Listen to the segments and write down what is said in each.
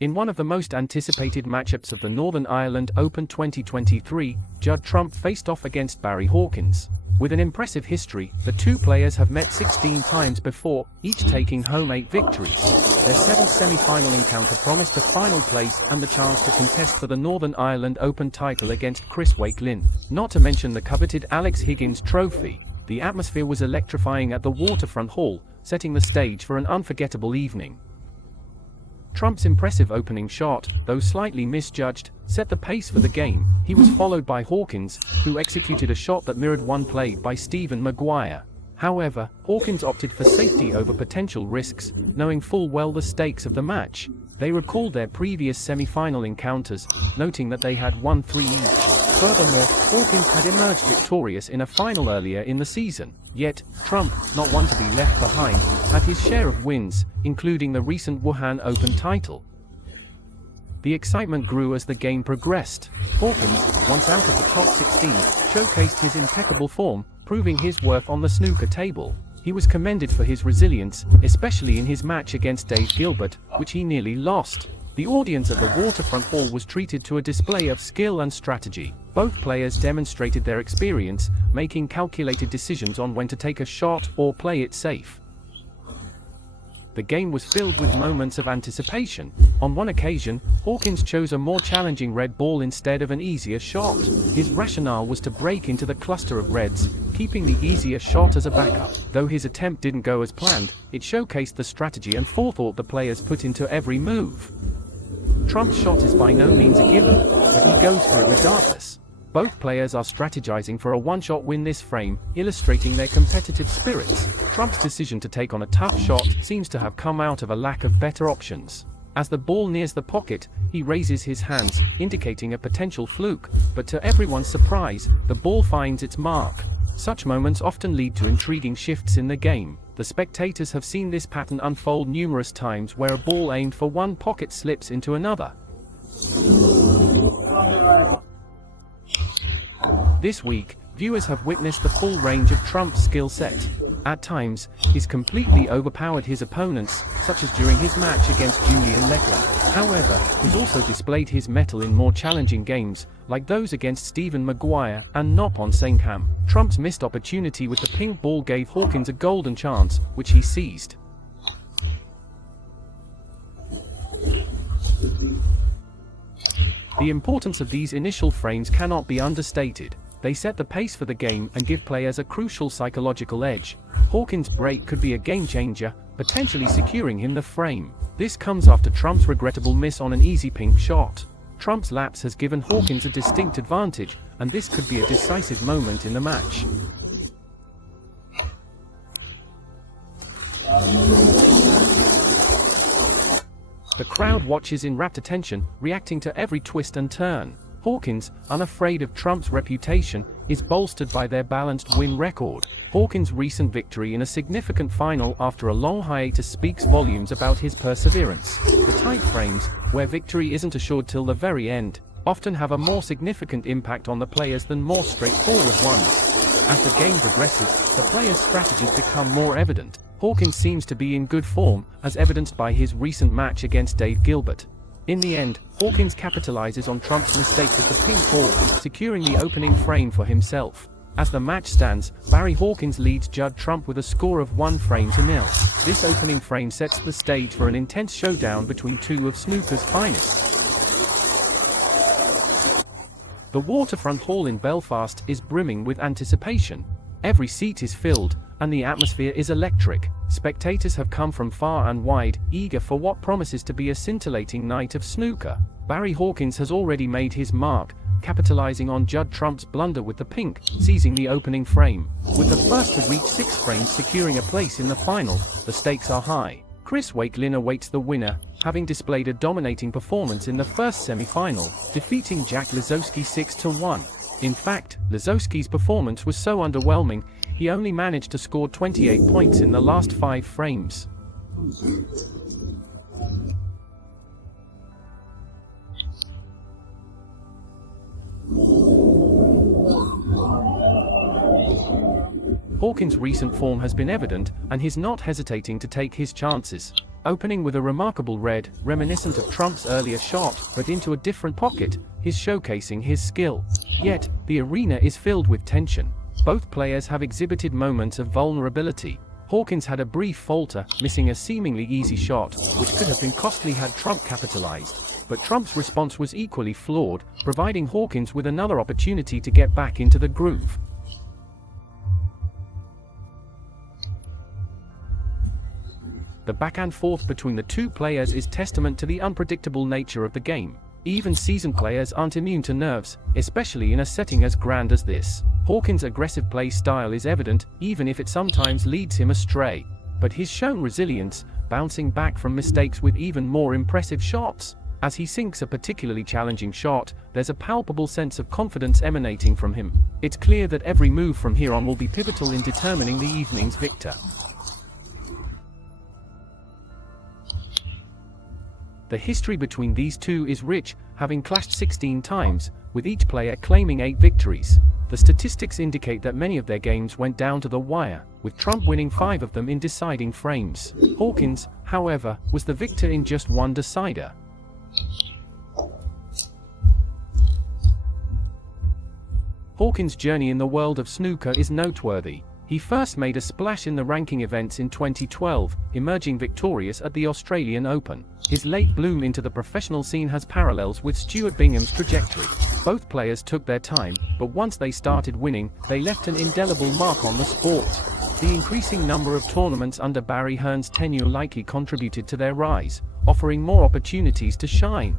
In one of the most anticipated matchups of the Northern Ireland Open 2023, Judd Trump faced off against Barry Hawkins. With an impressive history, the two players have met 16 times before, each taking home 8 victories. Their 7th semi-final encounter promised a final place and the chance to contest for the Northern Ireland Open title against Chris Wakelin, not to mention the coveted Alex Higgins Trophy. The atmosphere was electrifying at the Waterfront Hall, setting the stage for an unforgettable evening. Trump's impressive opening shot, though slightly misjudged, set the pace for the game. He was followed by Hawkins, who executed a shot that mirrored one played by Stephen Maguire. However, Hawkins opted for safety over potential risks, knowing full well the stakes of the match. They recalled their previous semi-final encounters, noting that they had won 3 each. Furthermore, Hawkins had emerged victorious in a final earlier in the season. Yet, Trump, not one to be left behind, had his share of wins, including the recent Wuhan Open title. The excitement grew as the game progressed. Hawkins, once out of the top 16, showcased his impeccable form, proving his worth on the snooker table. He was commended for his resilience, especially in his match against Dave Gilbert, which he nearly lost. The audience at the Waterfront Hall was treated to a display of skill and strategy. Both players demonstrated their experience, making calculated decisions on when to take a shot or play it safe. The game was filled with moments of anticipation. On one occasion, Hawkins chose a more challenging red ball instead of an easier shot. His rationale was to break into the cluster of reds, keeping the easier shot as a backup. Though his attempt didn't go as planned, it showcased the strategy and forethought the players put into every move. Trump's shot is by no means a given, but he goes for it regardless. Both players are strategizing for a one-shot win this frame, illustrating their competitive spirits. Trump's decision to take on a tough shot seems to have come out of a lack of better options. As the ball nears the pocket, he raises his hands, indicating a potential fluke, but to everyone's surprise, the ball finds its mark. Such moments often lead to intriguing shifts in the game. The spectators have seen this pattern unfold numerous times where a ball aimed for one pocket slips into another. This week, viewers have witnessed the full range of Trump's skill set. At times, he's completely overpowered his opponents, such as during his match against Julian Leckler. However, he's also displayed his mettle in more challenging games, like those against Stephen Maguire and Noppon Saingham. Trump's missed opportunity with the pink ball gave Hawkins a golden chance, which he seized. The importance of these initial frames cannot be understated. They set the pace for the game and give players a crucial psychological edge. Hawkins' break could be a game-changer, potentially securing him the frame. This comes after Trump's regrettable miss on an easy pink shot. Trump's lapse has given Hawkins a distinct advantage, and this could be a decisive moment in the match. The crowd watches in rapt attention, reacting to every twist and turn. Hawkins, unafraid of Trump's reputation, is bolstered by their balanced win record. Hawkins' recent victory in a significant final after a long hiatus speaks volumes about his perseverance. The tight frames, where victory isn't assured till the very end, often have a more significant impact on the players than more straightforward ones. As the game progresses, the players' strategies become more evident. Hawkins seems to be in good form, as evidenced by his recent match against Dave Gilbert. In the end, Hawkins capitalizes on Trump's mistake with the pink ball, securing the opening frame for himself. As the match stands, Barry Hawkins leads Judd Trump with a score of 1-0. This opening frame sets the stage for an intense showdown between two of snooker's finest. The Waterfront Hall in Belfast is brimming with anticipation. Every seat is filled, and the atmosphere is electric. Spectators have come from far and wide, eager for what promises to be a scintillating night of snooker. Barry Hawkins has already made his mark, capitalizing on Judd Trump's blunder with the pink, seizing the opening frame. With the first to reach 6 frames securing a place in the final, the stakes are high. Chris Wakelin awaits the winner, having displayed a dominating performance in the first semi-final, defeating Jack Lisowski 6-1. In fact, Lisowski's performance was so underwhelming, he only managed to score 28 points in the last 5 frames. Hawkins' recent form has been evident, and he's not hesitating to take his chances. Opening with a remarkable red, reminiscent of Trump's earlier shot, but into a different pocket, he's showcasing his skill. Yet, the arena is filled with tension. Both players have exhibited moments of vulnerability. Hawkins had a brief falter, missing a seemingly easy shot, which could have been costly had Trump capitalized. But Trump's response was equally flawed, providing Hawkins with another opportunity to get back into the groove. The back and forth between the two players is testament to the unpredictable nature of the game. Even seasoned players aren't immune to nerves, especially in a setting as grand as this. Hawkins' aggressive play style is evident, even if it sometimes leads him astray. But he's shown resilience, bouncing back from mistakes with even more impressive shots. As he sinks a particularly challenging shot, there's a palpable sense of confidence emanating from him. It's clear that every move from here on will be pivotal in determining the evening's victor. The history between these two is rich, having clashed 16 times, with each player claiming 8 victories. The statistics indicate that many of their games went down to the wire, with Trump winning 5 of them in deciding frames. Hawkins, however, was the victor in just one decider. Hawkins' journey in the world of snooker is noteworthy. He first made a splash in the ranking events in 2012, emerging victorious at the Australian Open. His late bloom into the professional scene has parallels with Stuart Bingham's trajectory. Both players took their time, but once they started winning, they left an indelible mark on the sport. The increasing number of tournaments under Barry Hearn's tenure likely contributed to their rise, offering more opportunities to shine.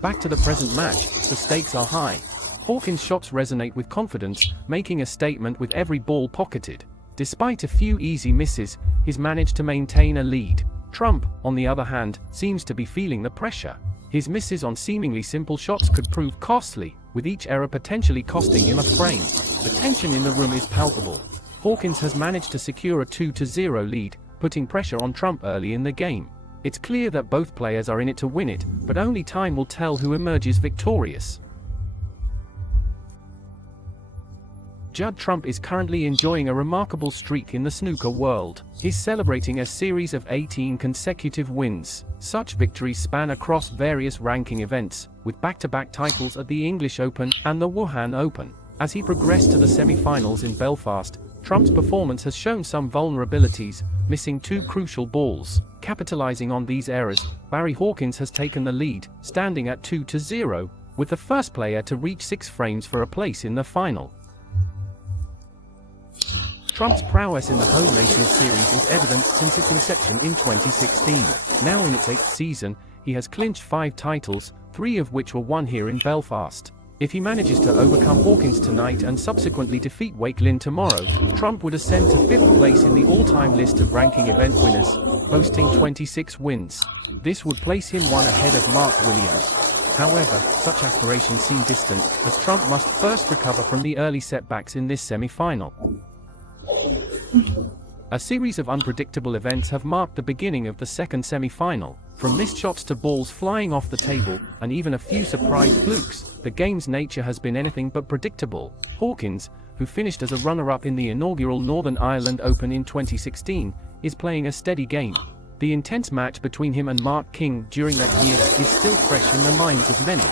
Back to the present match, the stakes are high. Hawkins' shots resonate with confidence, making a statement with every ball pocketed. Despite a few easy misses, he's managed to maintain a lead. Trump, on the other hand, seems to be feeling the pressure. His misses on seemingly simple shots could prove costly, with each error potentially costing him a frame. The tension in the room is palpable. Hawkins has managed to secure a 2-0 lead, putting pressure on Trump early in the game. It's clear that both players are in it to win it, but only time will tell who emerges victorious. Judd Trump is currently enjoying a remarkable streak in the snooker world. He's celebrating a series of 18 consecutive wins. Such victories span across various ranking events, with back-to-back titles at the English Open and the Wuhan Open. As he progressed to the semi-finals in Belfast, Trump's performance has shown some vulnerabilities, missing 2 crucial balls. Capitalizing on these errors, Barry Hawkins has taken the lead, standing at 2-0, with the first player to reach 6 frames for a place in the final. Trump's prowess in the Home Nations series is evident since its inception in 2016. Now in its 8th season, he has clinched 5 titles, 3 of which were won here in Belfast. If he manages to overcome Hawkins tonight and subsequently defeat Wake Lin tomorrow, Trump would ascend to 5th place in the all-time list of ranking event winners, boasting 26 wins. This would place him 1 ahead of Mark Williams. However, such aspirations seem distant, as Trump must first recover from the early setbacks in this semi-final. A series of unpredictable events have marked the beginning of the second semi-final. From missed shots to balls flying off the table, and even a few surprise flukes, the game's nature has been anything but predictable. Hawkins, who finished as a runner-up in the inaugural Northern Ireland Open in 2016, is playing a steady game. The intense match between him and Mark King during that year is still fresh in the minds of many.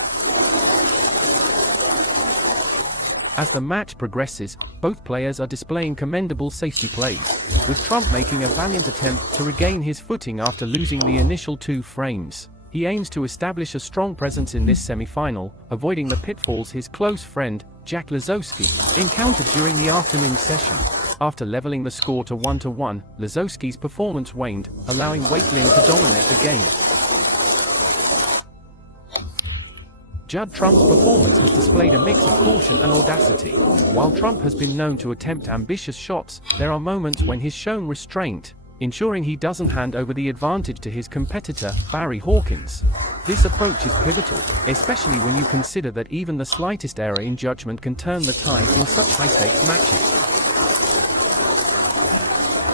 As the match progresses, both players are displaying commendable safety plays, with Trump making a valiant attempt to regain his footing after losing the initial 2 frames. He aims to establish a strong presence in this semi-final, avoiding the pitfalls his close friend, Jack Lisowski, encountered during the afternoon session. After leveling the score to 1-1, Lisowski's performance waned, allowing Wake Lin to dominate the game. Judd Trump's performance has displayed a mix of caution and audacity. While Trump has been known to attempt ambitious shots, there are moments when he's shown restraint, ensuring he doesn't hand over the advantage to his competitor, Barry Hawkins. This approach is pivotal, especially when you consider that even the slightest error in judgment can turn the tide in such high-stakes matches.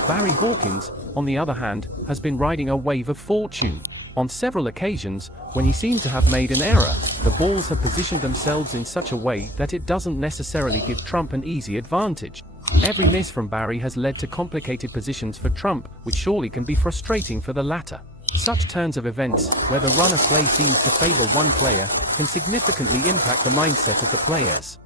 Barry Hawkins, on the other hand, has been riding a wave of fortune. On several occasions, when he seemed to have made an error, the balls have positioned themselves in such a way that it doesn't necessarily give Trump an easy advantage. Every miss from Barry has led to complicated positions for Trump, which surely can be frustrating for the latter. Such turns of events, where the run of play seems to favor one player, can significantly impact the mindset of the players.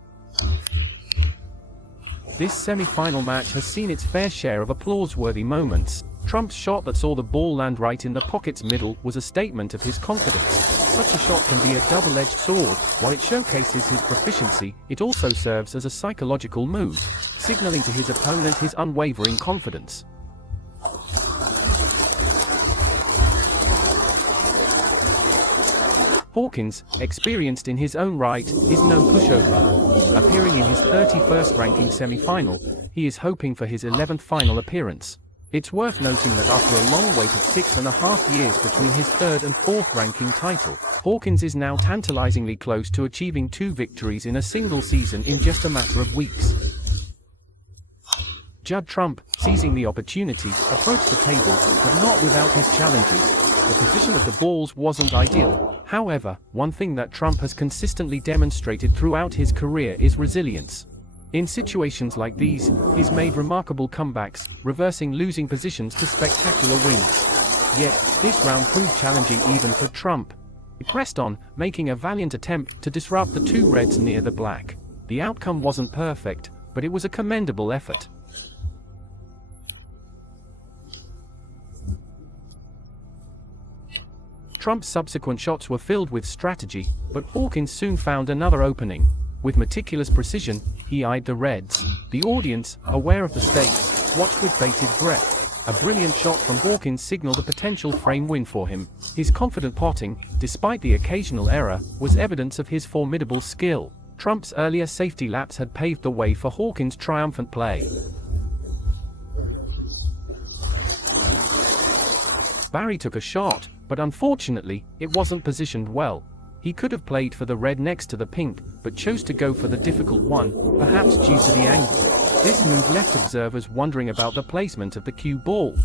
This semi-final match has seen its fair share of applause-worthy moments. Trump's shot that saw the ball land right in the pocket's middle was a statement of his confidence. Such a shot can be a double-edged sword. While it showcases his proficiency, it also serves as a psychological move, signaling to his opponent his unwavering confidence. Hawkins, experienced in his own right, is no pushover. Appearing in his 31st ranking semi-final, he is hoping for his 11th final appearance. It's worth noting that after a long wait of 6.5 years between his 3rd and 4th ranking title, Hawkins is now tantalizingly close to achieving 2 victories in a single season in just a matter of weeks. Judd Trump, seizing the opportunity, approached the table, but not without his challenges. The position of the balls wasn't ideal. However, one thing that Trump has consistently demonstrated throughout his career is resilience. In situations like these, he's made remarkable comebacks, reversing losing positions to spectacular wins. Yet, this round proved challenging even for Trump. He pressed on, making a valiant attempt to disrupt the 2 reds near the black. The outcome wasn't perfect, but it was a commendable effort. Trump's subsequent shots were filled with strategy, but Hawkins soon found another opening. With meticulous precision, he eyed the reds. The audience, aware of the stakes, watched with bated breath. A brilliant shot from Hawkins signaled a potential frame win for him. His confident potting, despite the occasional error, was evidence of his formidable skill. Trump's earlier safety laps had paved the way for Hawkins' triumphant play. Barry took a shot, but unfortunately, it wasn't positioned well. He could have played for the red next to the pink, but chose to go for the difficult one, perhaps due to the angle. This move left observers wondering about the placement of the cue ball.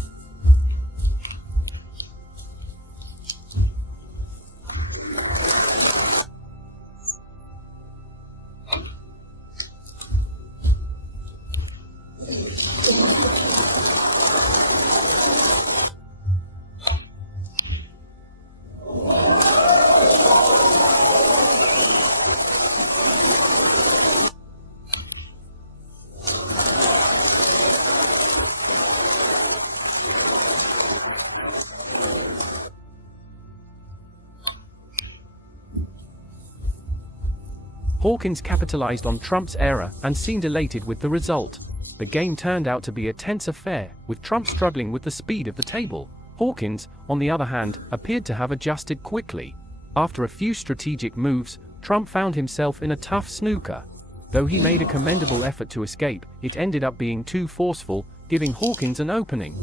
Hawkins capitalized on Trump's error and seemed elated with the result. The game turned out to be a tense affair, with Trump struggling with the speed of the table. Hawkins, on the other hand, appeared to have adjusted quickly. After a few strategic moves, Trump found himself in a tough snooker. Though he made a commendable effort to escape, it ended up being too forceful, giving Hawkins an opening.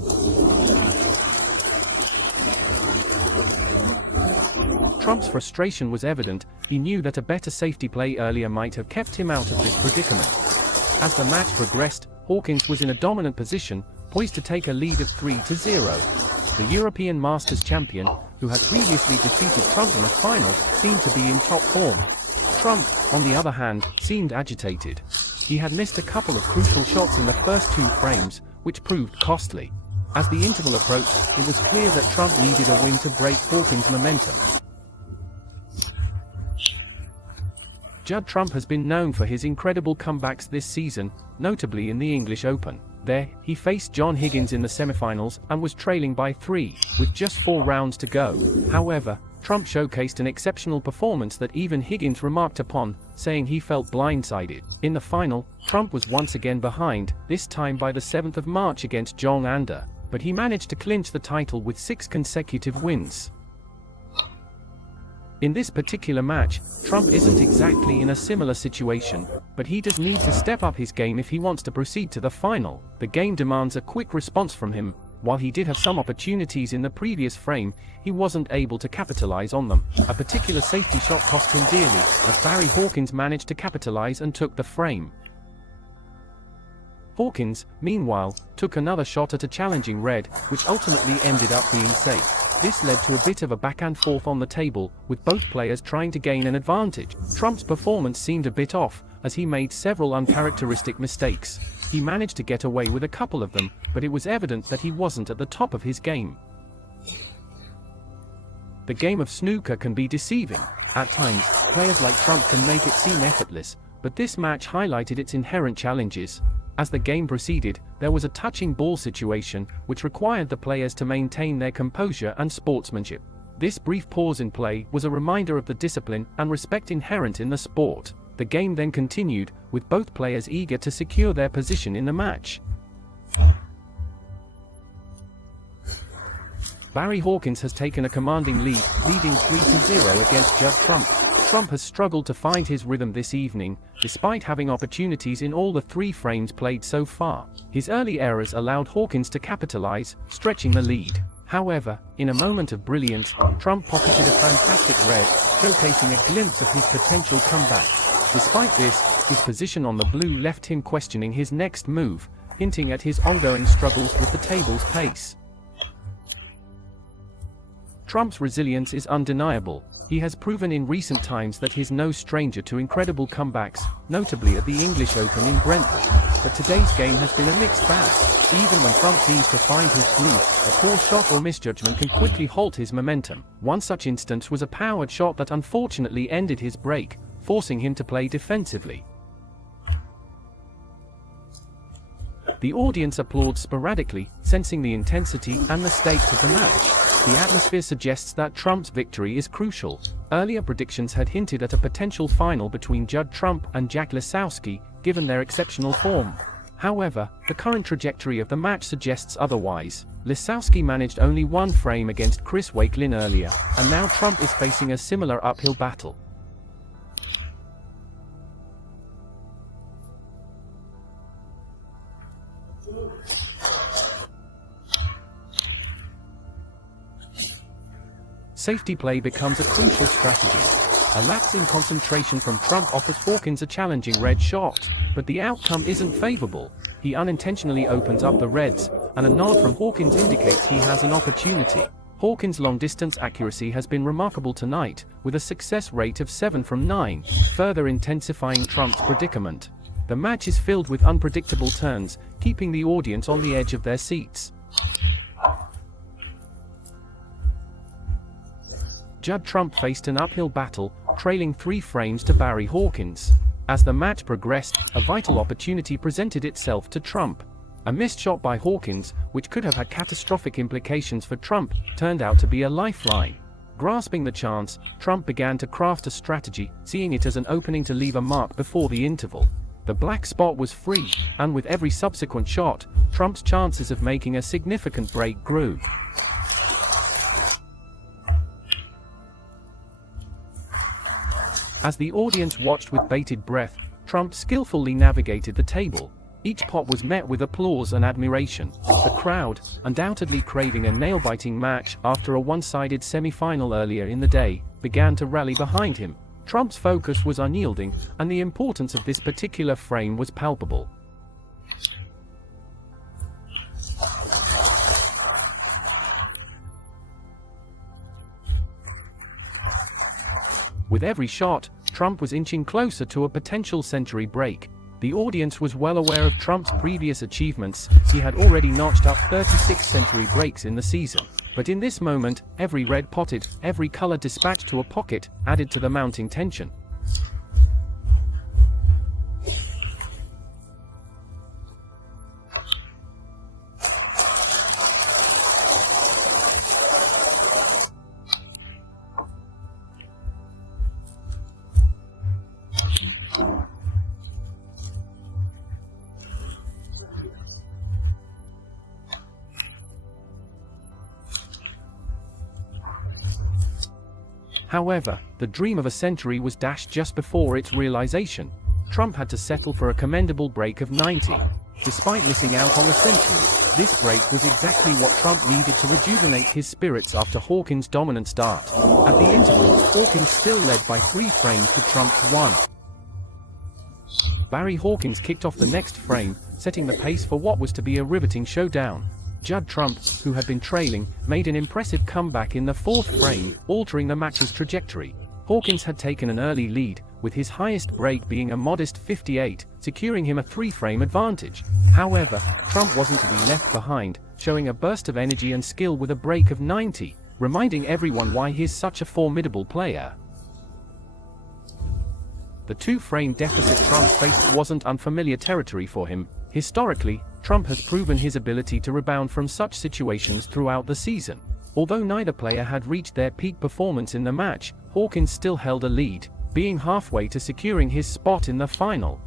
Trump's frustration was evident. He knew that a better safety play earlier might have kept him out of this predicament. As the match progressed, Hawkins was in a dominant position, poised to take a lead of 3-0. The European Masters champion, who had previously defeated Trump in a final, seemed to be in top form. Trump, on the other hand, seemed agitated. He had missed a couple of crucial shots in the first 2 frames, which proved costly. As the interval approached, it was clear that Trump needed a win to break Hawkins' momentum. Judd Trump has been known for his incredible comebacks this season, notably in the English Open. There, he faced John Higgins in the semifinals and was trailing by 3, with just 4 rounds to go. However, Trump showcased an exceptional performance that even Higgins remarked upon, saying he felt blindsided. In the final, Trump was once again behind, this time by the 7th of March against John Ander, but he managed to clinch the title with 6 consecutive wins. In this particular match, Trump isn't exactly in a similar situation, but he does need to step up his game if he wants to proceed to the final. The game demands a quick response from him. While he did have some opportunities in the previous frame, he wasn't able to capitalize on them. A particular safety shot cost him dearly, as Barry Hawkins managed to capitalize and took the frame. Hawkins, meanwhile, took another shot at a challenging red, which ultimately ended up being safe. This led to a bit of a back and forth on the table, with both players trying to gain an advantage. Trump's performance seemed a bit off, as he made several uncharacteristic mistakes. He managed to get away with a couple of them, but it was evident that he wasn't at the top of his game. The game of snooker can be deceiving. At times, players like Trump can make it seem effortless, but this match highlighted its inherent challenges. As the game proceeded, there was a touching ball situation, which required the players to maintain their composure and sportsmanship. This brief pause in play was a reminder of the discipline and respect inherent in the sport. The game then continued, with both players eager to secure their position in the match. Barry Hawkins has taken a commanding lead, leading 3-0 against Judd Trump. Trump has struggled to find his rhythm this evening, despite having opportunities in all the 3 frames played so far. His early errors allowed Hawkins to capitalize, stretching the lead. However, in a moment of brilliance, Trump pocketed a fantastic red, showcasing a glimpse of his potential comeback. Despite this, his position on the blue left him questioning his next move, hinting at his ongoing struggles with the table's pace. Trump's resilience is undeniable. He has proven in recent times that he's no stranger to incredible comebacks, notably at the English Open in Brentford. But today's game has been a mixed bag. Even when Trump seems to find his groove, a poor shot or misjudgment can quickly halt his momentum. One such instance was a powered shot that unfortunately ended his break, forcing him to play defensively. The audience applauds sporadically, sensing the intensity and the stakes of the match. The atmosphere suggests that Trump's victory is crucial. Earlier predictions had hinted at a potential final between Judd Trump and U.S.C, given their exceptional form. However, the current trajectory of the match suggests otherwise. U.S.C managed only 1 frame against Chris Wakelin earlier, and now Trump is facing a similar uphill battle. Safety play becomes a crucial strategy. A lapse in concentration from Trump offers Hawkins a challenging red shot, but the outcome isn't favorable. He unintentionally opens up the reds, and a nod from Hawkins indicates he has an opportunity. Hawkins' long-distance accuracy has been remarkable tonight, with a success rate of 7 from 9, further intensifying Trump's predicament. The match is filled with unpredictable turns, keeping the audience on the edge of their seats. Judd Trump faced an uphill battle, trailing 3 frames to Barry Hawkins. As the match progressed, a vital opportunity presented itself to Trump. A missed shot by Hawkins, which could have had catastrophic implications for Trump, turned out to be a lifeline. Grasping the chance, Trump began to craft a strategy, seeing it as an opening to leave a mark before the interval. The black spot was free, and with every subsequent shot, Trump's chances of making a significant break grew. As the audience watched with bated breath, Trump skillfully navigated the table. Each pot was met with applause and admiration. The crowd, undoubtedly craving a nail-biting match after a one-sided semi-final earlier in the day, began to rally behind him. Trump's focus was unyielding, and the importance of this particular frame was palpable. With every shot, Trump was inching closer to a potential century break. The audience was well aware of Trump's previous achievements. He had already notched up 36 century breaks in the season. But in this moment, every red potted, every color dispatched to a pocket, added to the mounting tension. However, the dream of a century was dashed just before its realization. Trump had to settle for a commendable break of 90. Despite missing out on the century, this break was exactly what Trump needed to rejuvenate his spirits after Hawkins' dominant start. At the interval, Hawkins still led by 3 frames to Trump's 1. Barry Hawkins kicked off the next frame, setting the pace for what was to be a riveting showdown. Judd Trump, who had been trailing, made an impressive comeback in the fourth frame, altering the match's trajectory. Hawkins had taken an early lead, with his highest break being a modest 58, securing him a 3-frame advantage. However, Trump wasn't to be left behind, showing a burst of energy and skill with a break of 90, reminding everyone why he is such a formidable player. The 2-frame deficit Trump faced wasn't unfamiliar territory for him. Historically, Trump has proven his ability to rebound from such situations throughout the season. Although neither player had reached their peak performance in the match, Hawkins still held a lead, being halfway to securing his spot in the final.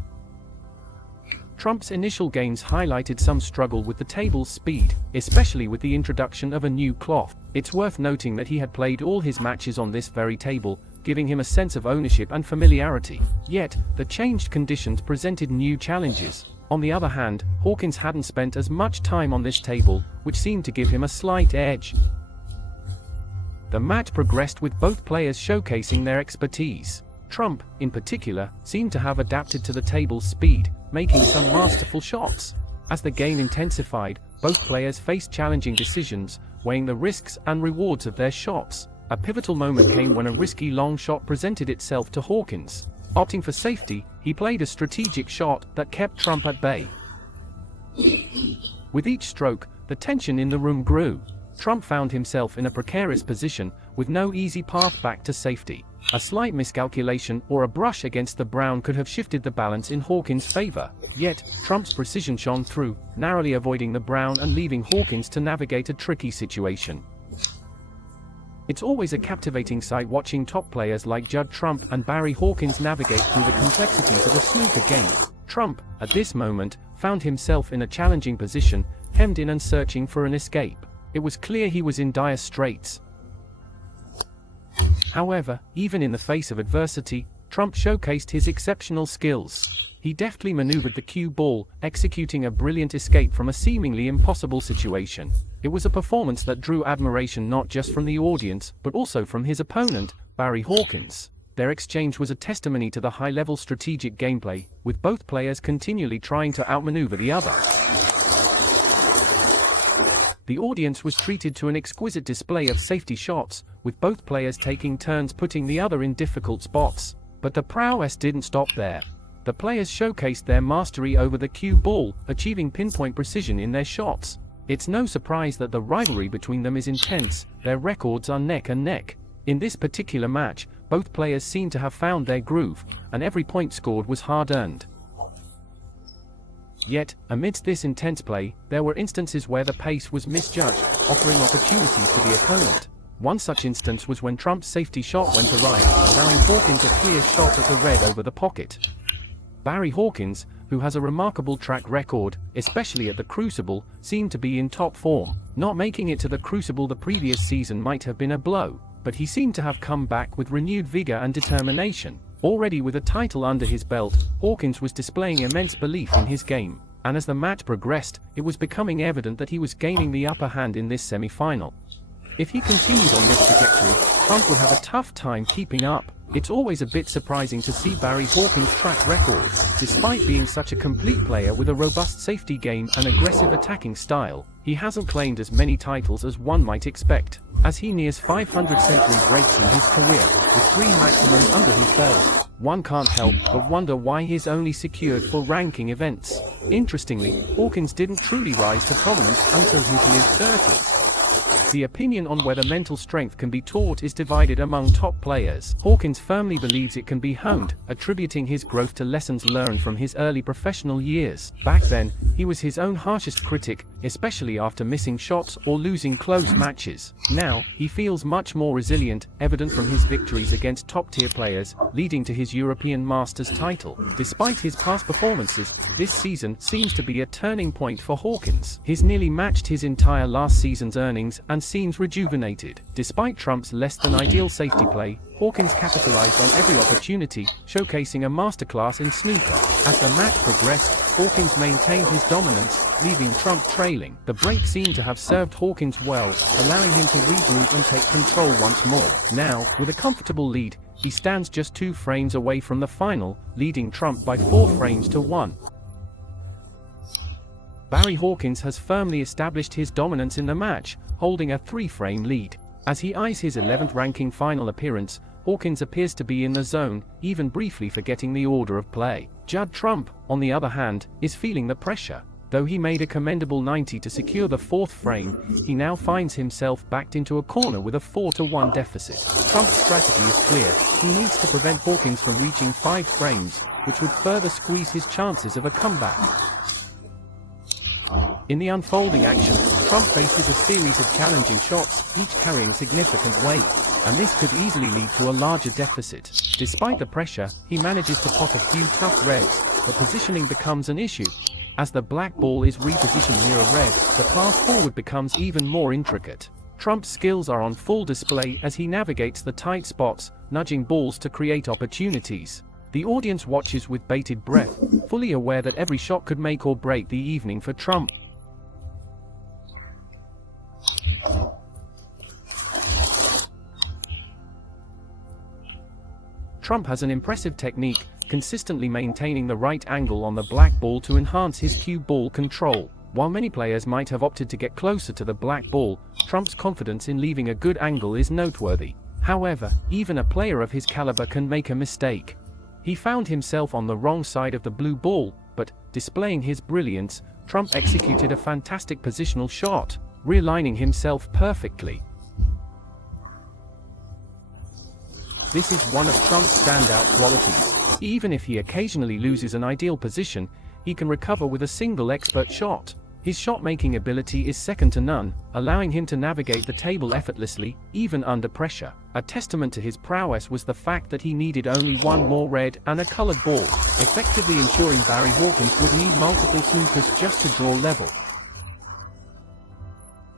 Trump's initial games highlighted some struggle with the table's speed, especially with the introduction of a new cloth. It's worth noting that he had played all his matches on this very table, giving him a sense of ownership and familiarity. Yet, the changed conditions presented new challenges. On the other hand, Hawkins hadn't spent as much time on this table, which seemed to give him a slight edge. The match progressed with both players showcasing their expertise. Trump, in particular, seemed to have adapted to the table's speed, making some masterful shots. As the game intensified, both players faced challenging decisions, weighing the risks and rewards of their shots. A pivotal moment came when a risky long shot presented itself to Hawkins. Opting for safety, he played a strategic shot that kept Trump at bay. With each stroke, the tension in the room grew. Trump found himself in a precarious position, with no easy path back to safety. A slight miscalculation or a brush against the brown could have shifted the balance in Hawkins' favor. Yet, Trump's precision shone through, narrowly avoiding the brown and leaving Hawkins to navigate a tricky situation. It's always a captivating sight watching top players like Judd Trump and Barry Hawkins navigate through the complexities of a snooker game. Trump, at this moment, found himself in a challenging position, hemmed in and searching for an escape. It was clear he was in dire straits. However, even in the face of adversity, Trump showcased his exceptional skills. He deftly maneuvered the cue ball, executing a brilliant escape from a seemingly impossible situation. It was a performance that drew admiration not just from the audience, but also from his opponent, Barry Hawkins. Their exchange was a testimony to the high-level strategic gameplay, with both players continually trying to outmaneuver the other. The audience was treated to an exquisite display of safety shots, with both players taking turns putting the other in difficult spots. But the prowess didn't stop there. The players showcased their mastery over the cue ball, achieving pinpoint precision in their shots. It's no surprise that the rivalry between them is intense. Their records are neck and neck. In this particular match, both players seemed to have found their groove, and every point scored was hard-earned. Yet, amidst this intense play, there were instances where the pace was misjudged, offering opportunities to the opponent. One such instance was when Trump's safety shot went awry, allowing Hawkins a clear shot at the red over the pocket. Barry Hawkins, who has a remarkable track record, especially at the Crucible, seemed to be in top form. Not making it to the Crucible the previous season might have been a blow, but he seemed to have come back with renewed vigor and determination. Already with a title under his belt, Hawkins was displaying immense belief in his game, and as the match progressed, it was becoming evident that he was gaining the upper hand in this semi-final. If he continued on this trajectory, Trump would have a tough time keeping up. It's always a bit surprising to see Barry Hawkins' track record. Despite being such a complete player with a robust safety game and aggressive attacking style, he hasn't claimed as many titles as one might expect. As he nears 500 century breaks in his career, with 3 maximums under his belt, one can't help but wonder why he's only secured for ranking events. Interestingly, Hawkins didn't truly rise to prominence until his mid-30s. The opinion on whether mental strength can be taught is divided among top players. Hawkins firmly believes it can be honed, attributing his growth to lessons learned from his early professional years. Back then, he was his own harshest critic, especially after missing shots or losing close matches. Now, he feels much more resilient, evident from his victories against top-tier players, leading to his European Masters title. Despite his past performances, this season seems to be a turning point for Hawkins. He's nearly matched his entire last season's earnings and seems rejuvenated. Despite Trump's less-than-ideal safety play, Hawkins capitalized on every opportunity, showcasing a masterclass in snooker. As the match progressed, Hawkins maintained his dominance, leaving Trump trailing. The break seemed to have served Hawkins well, allowing him to regroup and take control once more. Now, with a comfortable lead, he stands just 2 frames away from the final, leading Trump by 4 frames to 1. Barry Hawkins has firmly established his dominance in the match, holding a 3-frame lead. As he eyes his 11th ranking final appearance, Hawkins appears to be in the zone, even briefly forgetting the order of play. Judd Trump, on the other hand, is feeling the pressure. Though he made a commendable 90 to secure the 4th frame, he now finds himself backed into a corner with a 4-1 deficit. Trump's strategy is clear. He needs to prevent Hawkins from reaching 5 frames, which would further squeeze his chances of a comeback. In the unfolding action, Trump faces a series of challenging shots, each carrying significant weight, and this could easily lead to a larger deficit. Despite the pressure, he manages to pot a few tough reds, but positioning becomes an issue. As the black ball is repositioned near a red, the path forward becomes even more intricate. Trump's skills are on full display as he navigates the tight spots, nudging balls to create opportunities. The audience watches with bated breath, fully aware that every shot could make or break the evening for Trump. Trump has an impressive technique, consistently maintaining the right angle on the black ball to enhance his cue ball control. While many players might have opted to get closer to the black ball, Trump's confidence in leaving a good angle is noteworthy. However, even a player of his caliber can make a mistake. He found himself on the wrong side of the blue ball, but, displaying his brilliance, Trump executed a fantastic positional shot, realigning himself perfectly. This is one of Trump's standout qualities. Even if he occasionally loses an ideal position, he can recover with a single expert shot. His shot-making ability is second to none, allowing him to navigate the table effortlessly, even under pressure. A testament to his prowess was the fact that he needed only 1 more red and a colored ball, effectively ensuring Barry Hawkins would need multiple snookers just to draw level.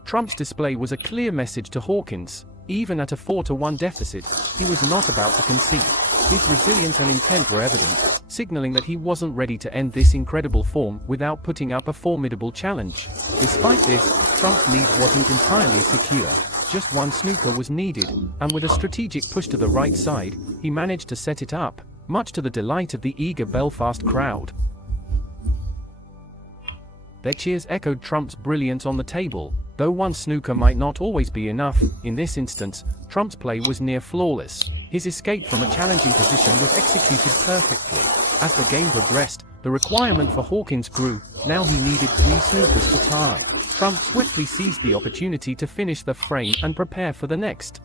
Trump's display was a clear message to Hawkins. Even at a 4-1 deficit, he was not about to concede. His resilience and intent were evident, signaling that he wasn't ready to end this incredible form without putting up a formidable challenge. Despite this, Trump's lead wasn't entirely secure. Just 1 snooker was needed, and with a strategic push to the right side, he managed to set it up, much to the delight of the eager Belfast crowd. Their cheers echoed Trump's brilliance on the table. Though 1 snooker might not always be enough, in this instance, Trump's play was near flawless. His escape from a challenging position was executed perfectly. As the game progressed, the requirement for Hawkins grew. Now he needed 3 snookers to tie. Trump swiftly seized the opportunity to finish the frame and prepare for the next.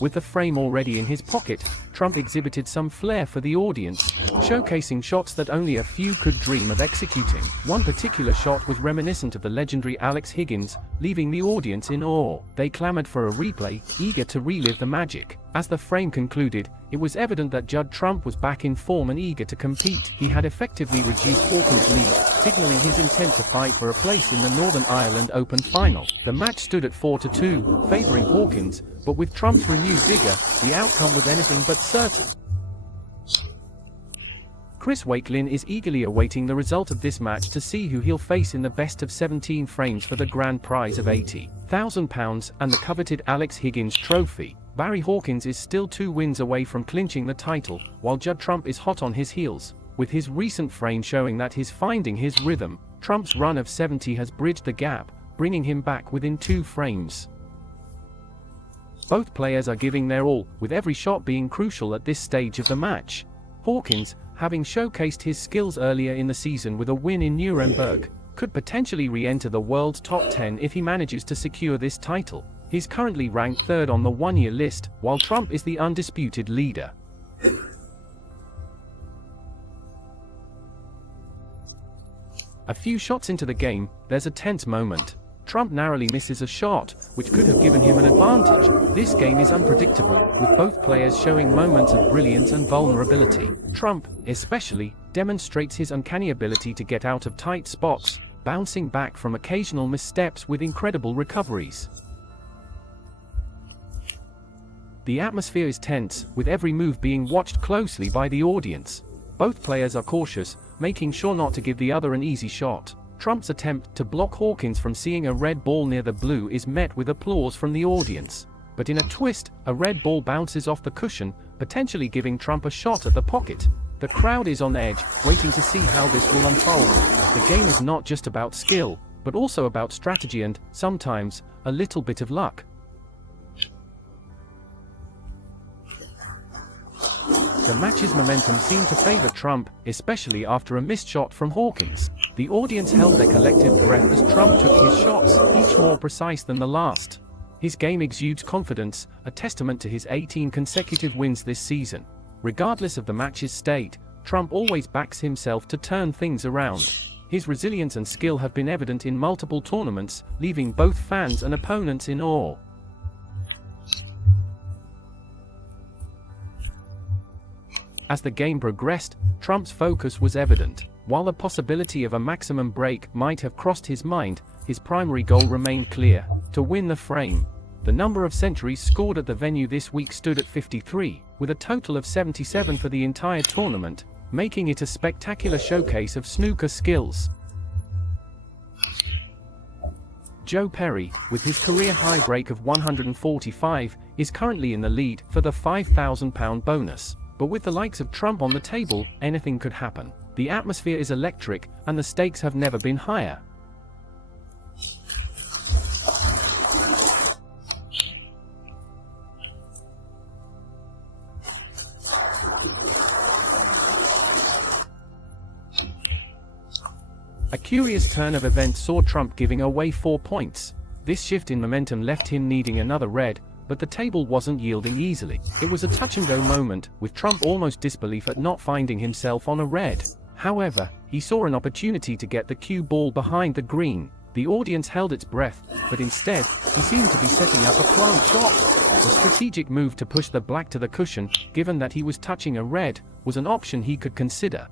With the frame already in his pocket, Trump exhibited some flair for the audience, showcasing shots that only a few could dream of executing. One particular shot was reminiscent of the legendary Alex Higgins, leaving the audience in awe. They clamored for a replay, eager to relive the magic. As the frame concluded, it was evident that Judd Trump was back in form and eager to compete. He had effectively reduced Hawkins' lead, signaling his intent to fight for a place in the Northern Ireland Open final. The match stood at 4-2, favoring Hawkins, but with Trump's renewed vigor, the outcome was anything but certain. Chris Wakelin is eagerly awaiting the result of this match to see who he'll face in the best of 17 frames for the grand prize of £80,000 and the coveted Alex Higgins trophy. Barry Hawkins is still 2 wins away from clinching the title, while Judd Trump is hot on his heels. With his recent frame showing that he's finding his rhythm, Trump's run of 70 has bridged the gap, bringing him back within 2 frames. Both players are giving their all, with every shot being crucial at this stage of the match. Hawkins, having showcased his skills earlier in the season with a win in Nuremberg, could potentially re-enter the world's top 10 if he manages to secure this title. He's currently ranked 3rd on the one-year list, while Trump is the undisputed leader. A few shots into the game, there's a tense moment. Trump narrowly misses a shot, which could have given him an advantage. This game is unpredictable, with both players showing moments of brilliance and vulnerability. Trump, especially, demonstrates his uncanny ability to get out of tight spots, bouncing back from occasional missteps with incredible recoveries. The atmosphere is tense, with every move being watched closely by the audience. Both players are cautious, making sure not to give the other an easy shot. Trump's attempt to block Hawkins from seeing a red ball near the blue is met with applause from the audience. But in a twist, a red ball bounces off the cushion, potentially giving Trump a shot at the pocket. The crowd is on edge, waiting to see how this will unfold. The game is not just about skill, but also about strategy and, sometimes, a little bit of luck. The match's momentum seemed to favor Trump, especially after a missed shot from Hawkins. The audience held their collective breath as Trump took his shots, each more precise than the last. His game exudes confidence, a testament to his 18 consecutive wins this season. Regardless of the match's state, Trump always backs himself to turn things around. His resilience and skill have been evident in multiple tournaments, leaving both fans and opponents in awe. As the game progressed, Trump's focus was evident. While the possibility of a maximum break might have crossed his mind, his primary goal remained clear: to win the frame. The number of centuries scored at the venue this week stood at 53, with a total of 77 for the entire tournament, making it a spectacular showcase of snooker skills. Joe Perry, with his career-high break of 145, is currently in the lead for the £5,000 bonus. But with the likes of Trump on the table, anything could happen. The atmosphere is electric, and the stakes have never been higher. A curious turn of events saw Trump giving away 4 points. This shift in momentum left him needing another red, but the table wasn't yielding easily. It was a touch-and-go moment, with Trump almost disbelief at not finding himself on a red. However, he saw an opportunity to get the cue ball behind the green. The audience held its breath, but instead, he seemed to be setting up a plant shot. The strategic move to push the black to the cushion, given that he was touching a red, was an option he could consider.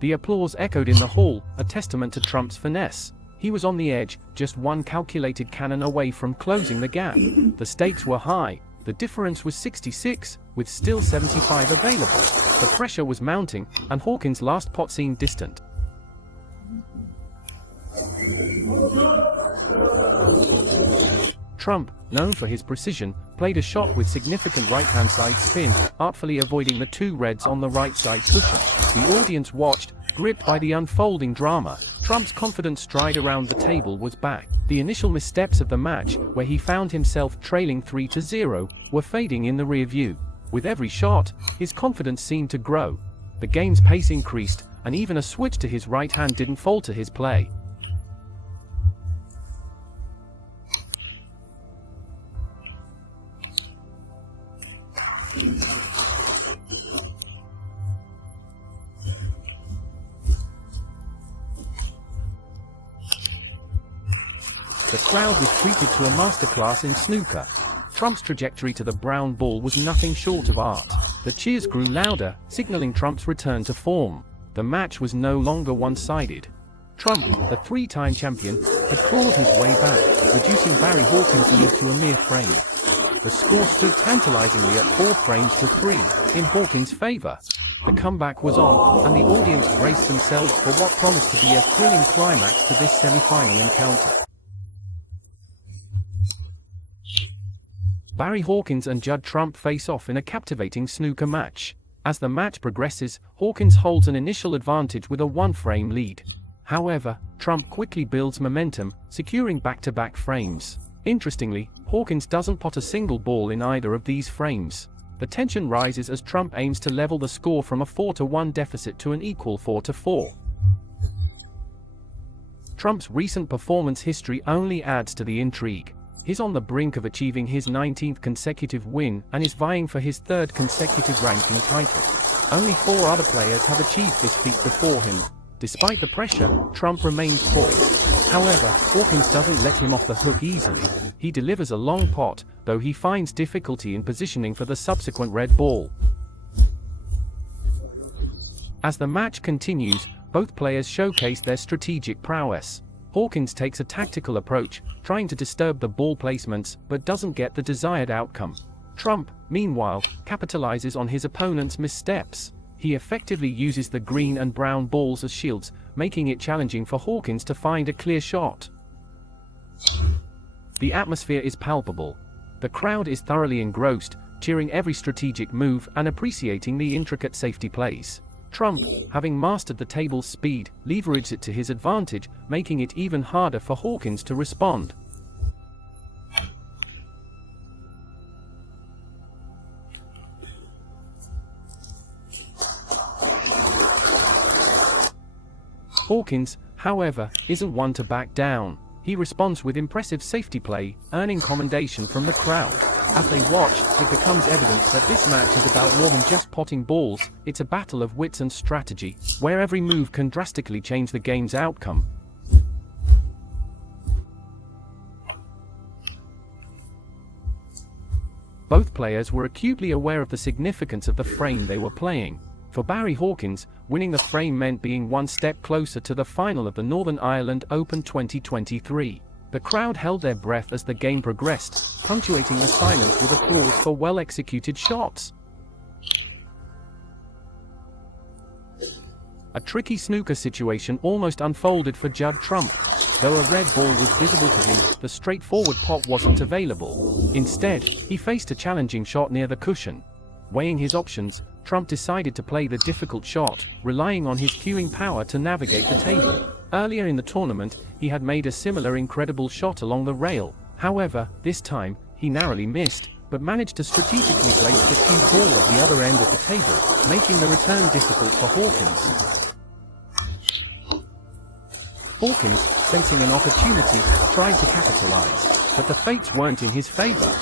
The applause echoed in the hall, a testament to Trump's finesse. He was on the edge, just one calculated cannon away from closing the gap. The stakes were high. The difference was 66, with still 75 available. The pressure was mounting, and Hawkins' last pot seemed distant. Trump, known for his precision, played a shot with significant right-hand side spin, artfully avoiding the 2 reds on the right side cushion. The audience watched, gripped by the unfolding drama. Trump's confident stride around the table was back. The initial missteps of the match, where he found himself trailing 3-0, were fading in the rear view. With every shot, his confidence seemed to grow. The game's pace increased, and even a switch to his right hand didn't falter his play. The crowd was treated to a masterclass in snooker. Trump's trajectory to the brown ball was nothing short of art. The cheers grew louder, signaling Trump's return to form. The match was no longer one-sided. Trump, the 3-time champion, had clawed his way back, reducing Barry Hawkins' lead to a mere frame. The score stood tantalizingly at 4 frames to 3, in Hawkins' favor. The comeback was on, and the audience braced themselves for what promised to be a thrilling climax to this semi-final encounter. Barry Hawkins and Judd Trump face off in a captivating snooker match. As the match progresses, Hawkins holds an initial advantage with a 1-frame lead. However, Trump quickly builds momentum, securing back-to-back frames. Interestingly, Hawkins doesn't pot a single ball in either of these frames. The tension rises as Trump aims to level the score from a 4-1 deficit to an equal 4-4. Trump's recent performance history only adds to the intrigue. He's on the brink of achieving his 19th consecutive win and is vying for his 3rd consecutive ranking title. Only 4 other players have achieved this feat before him. Despite the pressure, Trump remains poised. However, Hawkins doesn't let him off the hook easily. He delivers a long pot, though he finds difficulty in positioning for the subsequent red ball. As the match continues, both players showcase their strategic prowess. Hawkins takes a tactical approach, trying to disturb the ball placements, but doesn't get the desired outcome. Trump, meanwhile, capitalizes on his opponent's missteps. He effectively uses the green and brown balls as shields, making it challenging for Hawkins to find a clear shot. The atmosphere is palpable. The crowd is thoroughly engrossed, cheering every strategic move and appreciating the intricate safety plays. Trump, having mastered the table's speed, leveraged it to his advantage, making it even harder for Hawkins to respond. Hawkins, however, isn't one to back down. He responds with impressive safety play, earning commendation from the crowd. As they watch, it becomes evident that this match is about more than just potting balls. It's a battle of wits and strategy, where every move can drastically change the game's outcome. Both players were acutely aware of the significance of the frame they were playing. For Barry Hawkins, winning the frame meant being one step closer to the final of the Northern Ireland Open 2023. The crowd held their breath as the game progressed, punctuating the silence with applause for well-executed shots. A tricky snooker situation almost unfolded for Judd Trump. Though a red ball was visible to him, the straightforward pot wasn't available. Instead, he faced a challenging shot near the cushion. Weighing his options, Trump decided to play the difficult shot, relying on his cueing power to navigate the table. Earlier in the tournament, he had made a similar incredible shot along the rail. However, this time, he narrowly missed, but managed to strategically place the cue ball at the other end of the table, making the return difficult for Hawkins. Hawkins, sensing an opportunity, tried to capitalize, but the fates weren't in his favor.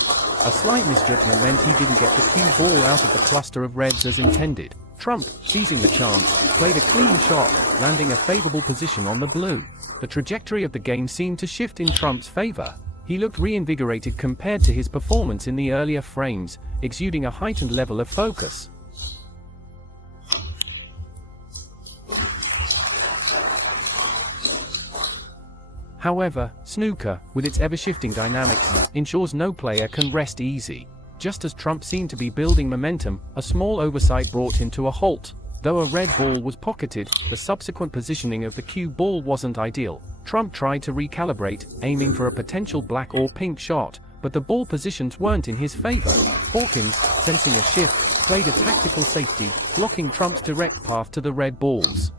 A slight misjudgment meant he didn't get the cue ball out of the cluster of reds as intended. Trump, seizing the chance, played a clean shot, landing a favorable position on the blue. The trajectory of the game seemed to shift in Trump's favor. He looked reinvigorated compared to his performance in the earlier frames, exuding a heightened level of focus. However, snooker, with its ever-shifting dynamics, ensures no player can rest easy. Just as Trump seemed to be building momentum, a small oversight brought him to a halt. Though a red ball was pocketed, the subsequent positioning of the cue ball wasn't ideal. Trump tried to recalibrate, aiming for a potential black or pink shot, but the ball positions weren't in his favor. Hawkins, sensing a shift, played a tactical safety, blocking Trump's direct path to the red balls.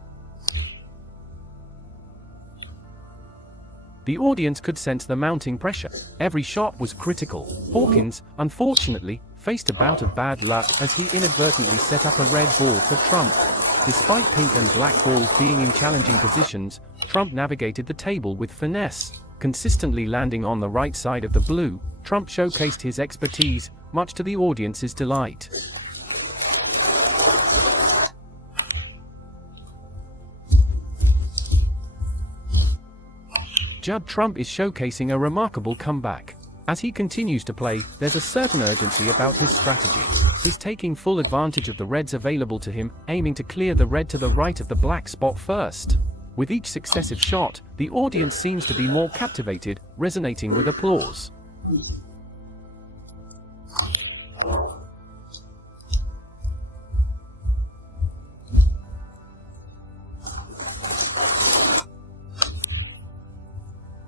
The audience could sense the mounting pressure. Every shot was critical. Hawkins, unfortunately, faced a bout of bad luck as he inadvertently set up a red ball for Trump. Despite pink and black balls being in challenging positions, Trump navigated the table with finesse. Consistently landing on the right side of the blue, Trump showcased his expertise, much to the audience's delight. Judd Trump is showcasing a remarkable comeback. As he continues to play, there's a certain urgency about his strategy. He's taking full advantage of the reds available to him, aiming to clear the red to the right of the black spot first. With each successive shot, the audience seems to be more captivated, resonating with applause.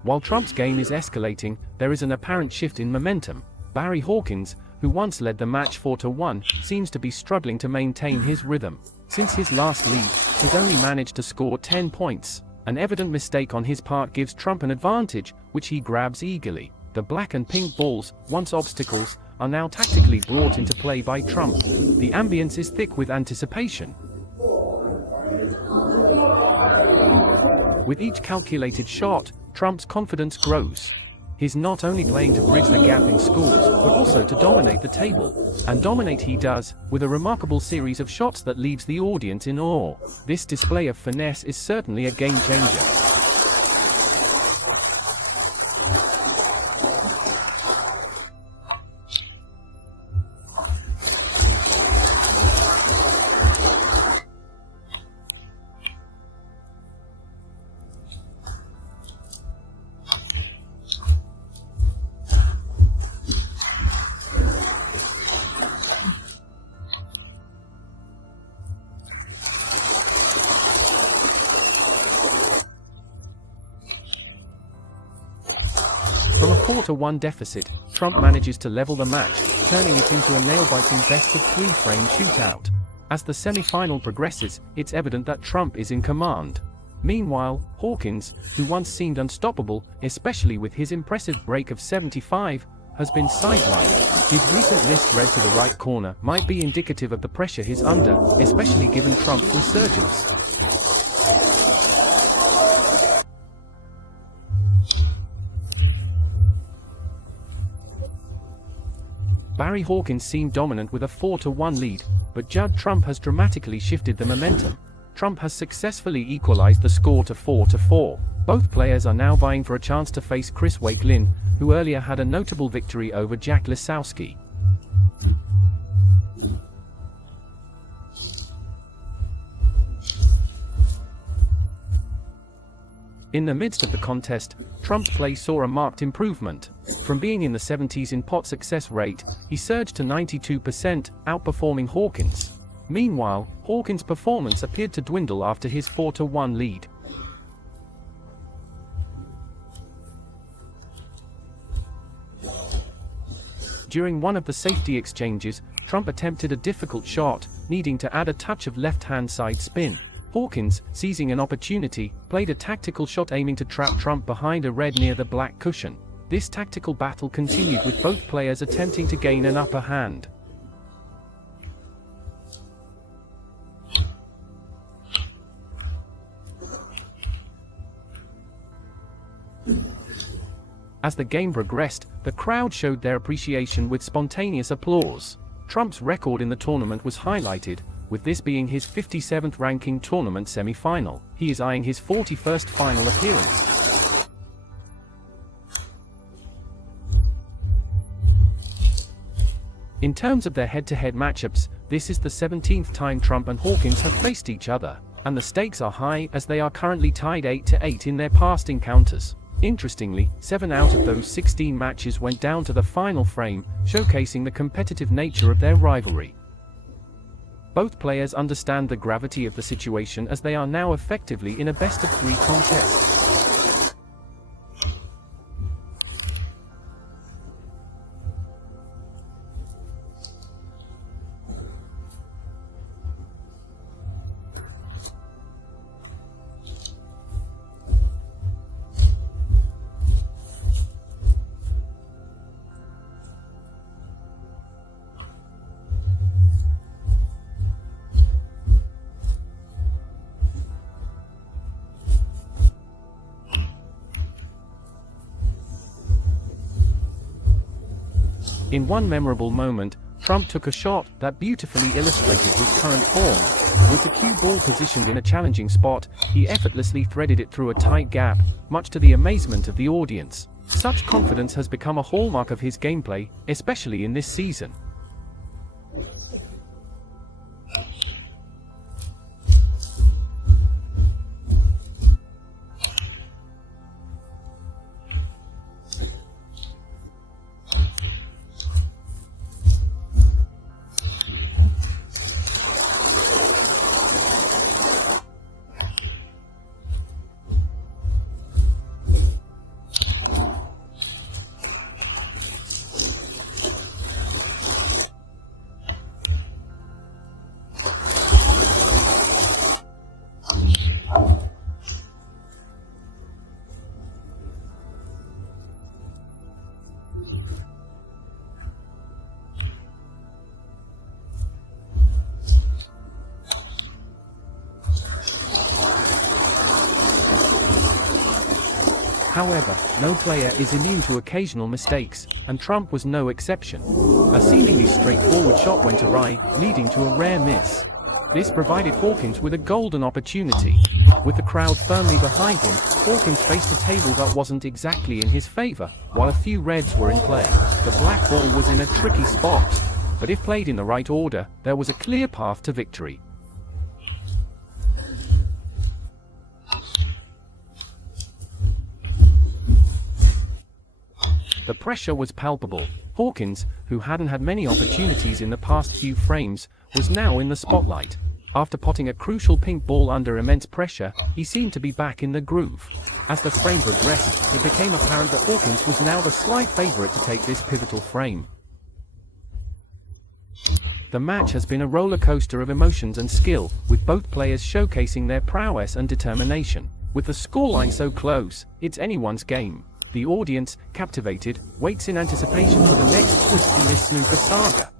While Trump's game is escalating, there is an apparent shift in momentum. Barry Hawkins, who once led the match 4-1, seems to be struggling to maintain his rhythm. Since his last lead, he's only managed to score 10 points. An evident mistake on his part gives Trump an advantage, which he grabs eagerly. The black and pink balls, once obstacles, are now tactically brought into play by Trump. The ambience is thick with anticipation. With each calculated shot, Trump's confidence grows. He's not only playing to bridge the gap in scores, but also to dominate the table. And dominate he does, with a remarkable series of shots that leaves the audience in awe. This display of finesse is certainly a game changer. 4-1 deficit, Trump manages to level the match, turning it into a nail-biting best-of-3 frame shootout. As the semi-final progresses, it's evident that Trump is in command. Meanwhile, Hawkins, who once seemed unstoppable, especially with his impressive break of 75, has been sidelined. His recent missed red to the right corner might be indicative of the pressure he's under, especially given Trump's resurgence. Barry Hawkins seemed dominant with a 4-1 lead, but Judd Trump has dramatically shifted the momentum. Trump has successfully equalized the score to 4-4. Both players are now vying for a chance to face Chris Wakelin, who earlier had a notable victory over Jack Lisowski. In the midst of the contest, Trump's play saw a marked improvement. From being in the 70s in pot success rate, he surged to 92%, outperforming Hawkins. Meanwhile, Hawkins' performance appeared to dwindle after his 4-1 lead. During one of the safety exchanges, Trump attempted a difficult shot, needing to add a touch of left-hand side spin. Hawkins, seizing an opportunity, played a tactical shot aiming to trap Trump behind a red near the black cushion. This tactical battle continued with both players attempting to gain an upper hand. As the game progressed, the crowd showed their appreciation with spontaneous applause. Trump's record in the tournament was highlighted, with this being his 57th ranking tournament semi-final. He is eyeing his 41st final appearance. In terms of their head-to-head matchups, this is the 17th time Trump and Hawkins have faced each other, and the stakes are high as they are currently tied 8-8 in their past encounters. Interestingly, 7 out of those 16 matches went down to the final frame, showcasing the competitive nature of their rivalry. Both players understand the gravity of the situation as they are now effectively in a best-of-3 contest. In one memorable moment, Trump took a shot that beautifully illustrated his current form. With the cue ball positioned in a challenging spot, he effortlessly threaded it through a tight gap, much to the amazement of the audience. Such confidence has become a hallmark of his gameplay, especially in this season. However, no player is immune to occasional mistakes, and Trump was no exception. A seemingly straightforward shot went awry, leading to a rare miss. This provided Hawkins with a golden opportunity. With the crowd firmly behind him, Hawkins faced a table that wasn't exactly in his favor. While a few reds were in play, the black ball was in a tricky spot. But if played in the right order, there was a clear path to victory. The pressure was palpable. Hawkins, who hadn't had many opportunities in the past few frames, was now in the spotlight. After potting a crucial pink ball under immense pressure, he seemed to be back in the groove. As the frame progressed, it became apparent that Hawkins was now the slight favorite to take this pivotal frame. The match has been a roller coaster of emotions and skill, with both players showcasing their prowess and determination. With the scoreline so close, it's anyone's game. The audience, captivated, waits in anticipation for the next twist in this snooker saga.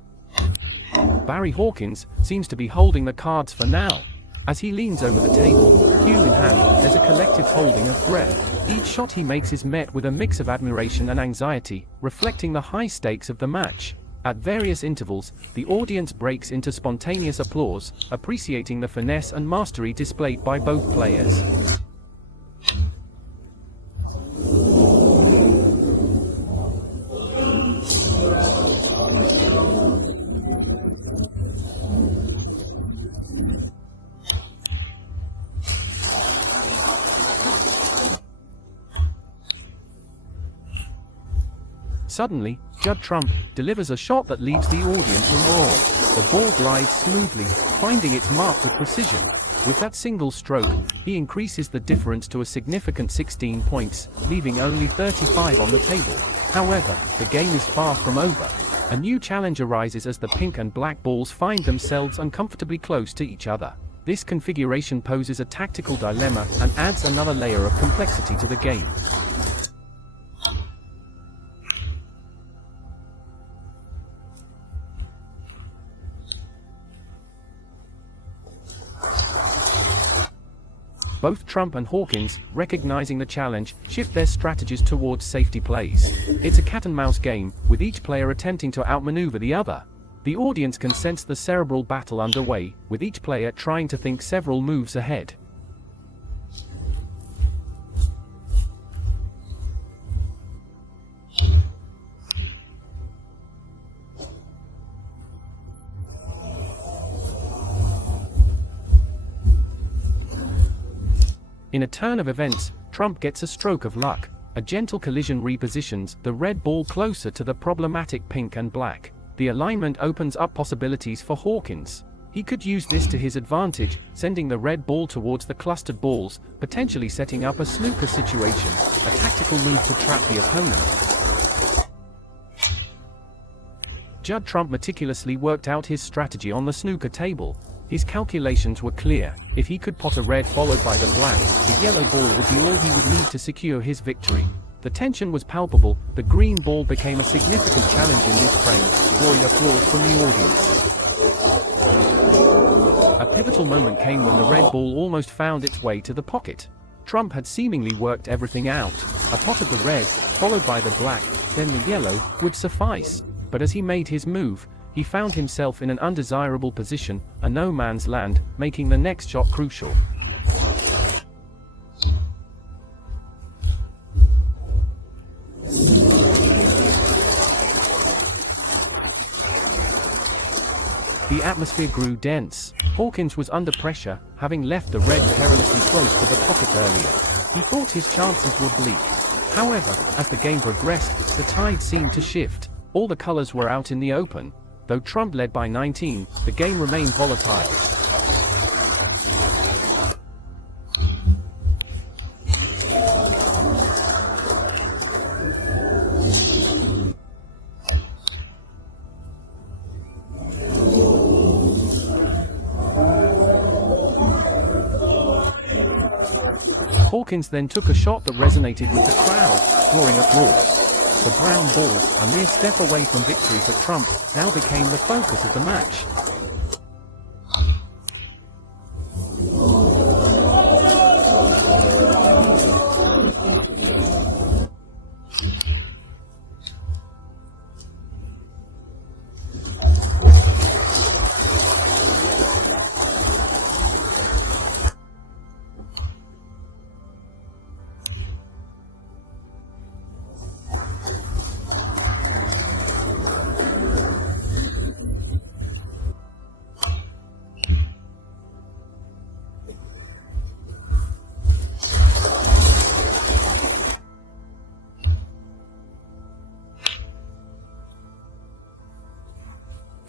Barry Hawkins seems to be holding the cards for now. As he leans over the table, cue in hand, there's a collective holding of breath. Each shot he makes is met with a mix of admiration and anxiety, reflecting the high stakes of the match. At various intervals, the audience breaks into spontaneous applause, appreciating the finesse and mastery displayed by both players. Suddenly, Judd Trump delivers a shot that leaves the audience in awe. The ball glides smoothly, finding its mark with precision. With that single stroke, he increases the difference to a significant 16 points, leaving only 35 on the table. However, the game is far from over. A new challenge arises as the pink and black balls find themselves uncomfortably close to each other. This configuration poses a tactical dilemma and adds another layer of complexity to the game. Both Trump and Hawkins, recognizing the challenge, shift their strategies towards safety plays. It's a cat-and-mouse game, with each player attempting to outmaneuver the other. The audience can sense the cerebral battle underway, with each player trying to think several moves ahead. In a turn of events, Trump gets a stroke of luck. A gentle collision repositions the red ball closer to the problematic pink and black. The alignment opens up possibilities for Hawkins. He could use this to his advantage, sending the red ball towards the clustered balls, potentially setting up a snooker situation, a tactical move to trap the opponent. Judd Trump meticulously worked out his strategy on the snooker table. His calculations were clear. If he could pot a red followed by the black, the yellow ball would be all he would need to secure his victory. The tension was palpable. The green ball became a significant challenge in this frame, drawing applause from the audience. A pivotal moment came when the red ball almost found its way to the pocket. Trump had seemingly worked everything out. A pot of the red, followed by the black, then the yellow, would suffice. But as he made his move, he found himself in an undesirable position, a no-man's land, making the next shot crucial. The atmosphere grew dense. Hawkins was under pressure, having left the red perilously close to the pocket earlier. He thought his chances were bleak. However, as the game progressed, the tide seemed to shift. All the colors were out in the open. Though Trump led by 19, the game remained volatile. Hawkins then took a shot that resonated with the crowd, drawing applause. The brown ball, a mere step away from victory for Trump, now became the focus of the match.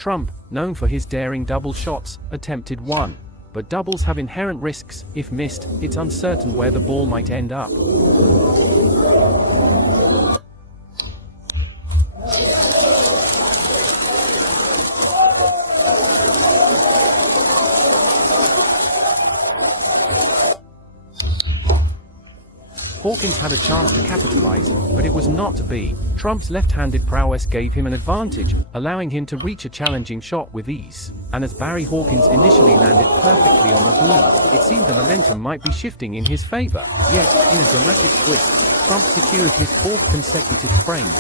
Trump, known for his daring double shots, attempted one. but doubles have inherent risks. If missed, it's uncertain where the ball might end up. Hawkins had a chance to capitalize, but it was not to be. Trump's left-handed prowess gave him an advantage, allowing him to reach a challenging shot with ease. And as Barry Hawkins initially landed perfectly on the blue, it seemed the momentum might be shifting in his favor. Yet, in a dramatic twist, Trump secured his fourth consecutive frame.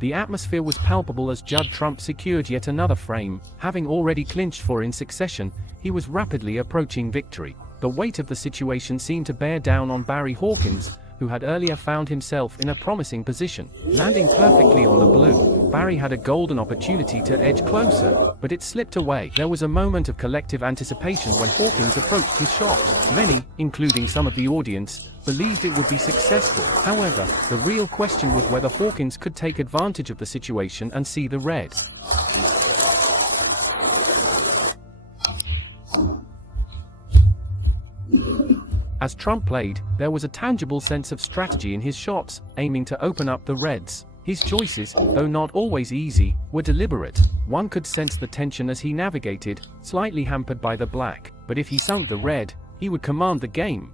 The atmosphere was palpable as Judd Trump secured yet another frame. Having already clinched four in succession, he was rapidly approaching victory. The weight of the situation seemed to bear down on Barry Hawkins, who had earlier found himself in a promising position. Landing perfectly on the blue, Barry had a golden opportunity to edge closer, but it slipped away. There was a moment of collective anticipation when Hawkins approached his shot. Many, including some of the audience, believed it would be successful. However, the real question was whether Hawkins could take advantage of the situation and see the red. As Trump played, there was a tangible sense of strategy in his shots, aiming to open up the reds. His choices, though not always easy, were deliberate. One could sense the tension as he navigated, slightly hampered by the black, but if he sunk the red, he would command the game.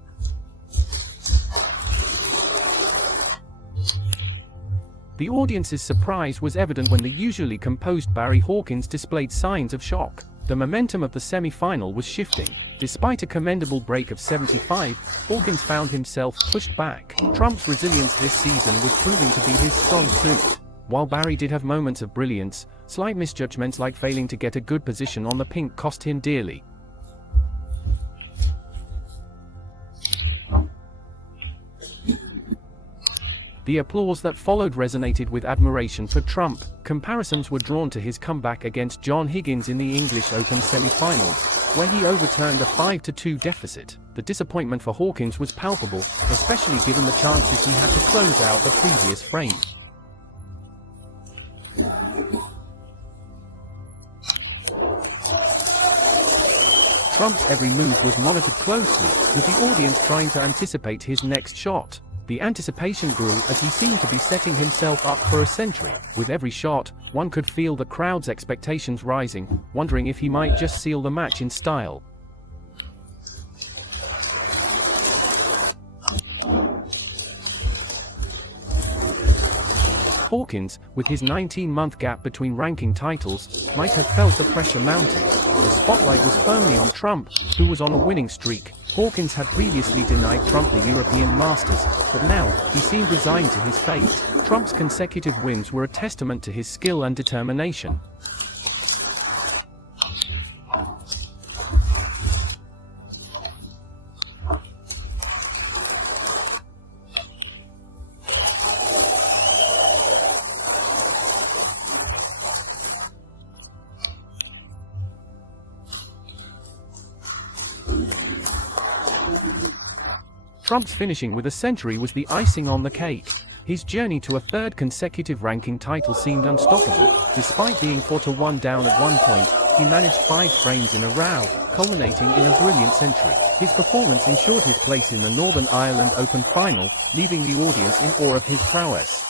The audience's surprise was evident when the usually composed Barry Hawkins displayed signs of shock. The momentum of the semi-final was shifting. Despite a commendable break of 75, Hawkins found himself pushed back. Trump's resilience this season was proving to be his strong suit. While Barry did have moments of brilliance, slight misjudgments like failing to get a good position on the pink cost him dearly. The applause that followed resonated with admiration for Trump. Comparisons were drawn to his comeback against John Higgins in the English Open semi-finals, where he overturned a 5-2 deficit. The disappointment for Hawkins was palpable, especially given the chances he had to close out the previous frame. Trump's every move was monitored closely, with the audience trying to anticipate his next shot. The anticipation grew as he seemed to be setting himself up for a century. With every shot, one could feel the crowd's expectations rising, wondering if he might just seal the match in style. Hawkins, with his 19-month gap between ranking titles, might have felt the pressure mounting. The spotlight was firmly on Trump, who was on a winning streak. Hawkins had previously denied Trump the European Masters, but now, he seemed resigned to his fate. Trump's consecutive wins were a testament to his skill and determination. Trump's finishing with a century was the icing on the cake. His journey to a third consecutive ranking title seemed unstoppable. Despite being 4-1 down at one point, he managed 5 frames in a row, culminating in a brilliant century. His performance ensured his place in the Northern Ireland Open final, leaving the audience in awe of his prowess.